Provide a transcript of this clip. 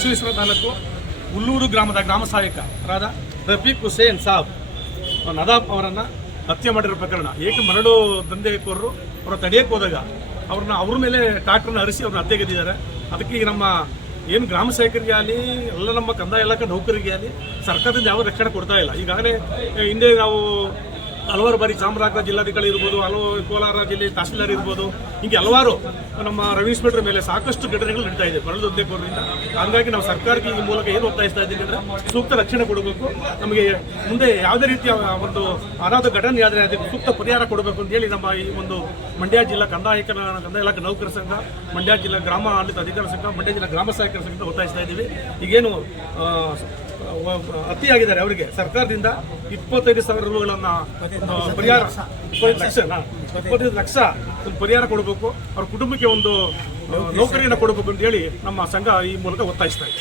ಬಸವೇಶ್ವರ ತಾಲೂಕು ಹುಲ್ಲೂರು ಗ್ರಾಮದ ಗ್ರಾಮ ಸಹಾಯಕರಾದ ರಫೀಕ್ ಹುಸೇನ್ ಸಾಬ್ ನದಾಬ್ ಅವರನ್ನು ಹತ್ಯೆ ಮಾಡಿರೋ ಪ್ರಕರಣ. ಏಕೆ ಮರಳು ದಂಧೆಕೋರರು ಅವರ ತಡೆಯಕ್ಕೆ ಹೋದಾಗ ಅವ್ರನ್ನ ಅವ್ರ ಮೇಲೆ ಟ್ರಾಕ್ಟರ್ನ ಹರಿಸಿ ಅವ್ರನ್ನ ಹತ್ಯೆಗೆದ್ದಿದ್ದಾರೆ ಅದಕ್ಕೆ ಈಗ ನಮ್ಮ ಏನು ಗ್ರಾಮ ಸಹಾಯಕರಿಗೆ ಆಗಲಿ, ಎಲ್ಲ ನಮ್ಮ ಕಂದಾಯ ಇಲಾಖೆ ನೌಕರಿಗೆ ಆಗಲಿ, ಸರ್ಕಾರದಿಂದ ಯಾವ ರಕ್ಷಣೆ ಕೊಡ್ತಾ ಇಲ್ಲ. ಈಗಾಗಲೇ ಹಿಂದೆ ನಾವು ಹಲವಾರು ಬಾರಿ ಚಾಮರಾಜನಗರ ಜಿಲ್ಲಾಧಿಕಾರಿ ಇರ್ಬೋದು, ಹಲವು ಕೋಲಾರ ಜಿಲ್ಲೆ ತಹಸೀಲ್ದಾರ್ ಇರ್ಬೋದು, ಹೀಗೆ ಹಲವಾರು ನಮ್ಮ ರವೀಶ್ ಭಟ್ರ ಮೇಲೆ ಸಾಕಷ್ಟು ಘಟನೆಗಳು ನಡೀತಾ ಇದೆ ಮರಳು ದಂಧೆಕೋರರಿಂದ ಹಾಗಾಗಿ ನಾವು ಸರ್ಕಾರಕ್ಕೆ ಈ ಮೂಲಕ ಏನು ಒತ್ತಾಯಿಸ್ತಾ ಇದ್ದೀವಿ ಅಂದರೆ ಸೂಕ್ತ ರಕ್ಷಣೆ ಕೊಡಬೇಕು, ನಮಗೆ ಮುಂದೆ ಯಾವುದೇ ರೀತಿಯ ಒಂದು ಅನಾಥ ಘಟನೆ ಆದರೆ ಅದಕ್ಕೆ ಸೂಕ್ತ ಪರಿಹಾರ ಕೊಡಬೇಕು ಅಂತ ಹೇಳಿ ನಮ್ಮ ಈ ಒಂದು ಮಂಡ್ಯ ಜಿಲ್ಲಾ ಕಂದಾಯ ಕಂದಾಯ ಇಲಾಖೆ ನೌಕರ ಸಂಘ, ಮಂಡ್ಯ ಜಿಲ್ಲಾ ಗ್ರಾಮ ಆಡಳಿತ ಅಧಿಕಾರ ಸಂಘ, ಮಂಡ್ಯ ಜಿಲ್ಲಾ ಗ್ರಾಮ ಸಹಾಯಕರ ಸಂಘ ಒತ್ತಾಯಿಸ್ತಾ ಇದ್ದೀವಿ. ಈಗೇನು ಅತಿಯಾಗಿದ್ದಾರೆ ಅವರಿಗೆ. ಸರ್ಕಾರದಿಂದ ಇಪ್ಪತ್ತೈದು ಸಾವಿರ ರೂಗಳನ್ನು ಪರಿಹಾರ ಇಪ್ಪತ್ತೈದು ಲಕ್ಷ ಇಪ್ಪತ್ತೈದು ಲಕ್ಷ ಒಂದು ಪರಿಹಾರ ಕೊಡಬೇಕು. ಅವ್ರ ಕುಟುಂಬಕ್ಕೆ ಒಂದು ನೌಕರಿಯನ್ನು ಕೊಡಬೇಕು ಅಂತ ಹೇಳಿ ನಮ್ಮ ಸಂಘ ಈ ಮೂಲಕ ಒತ್ತಾಯಿಸ್ತಾ ಇದೆ.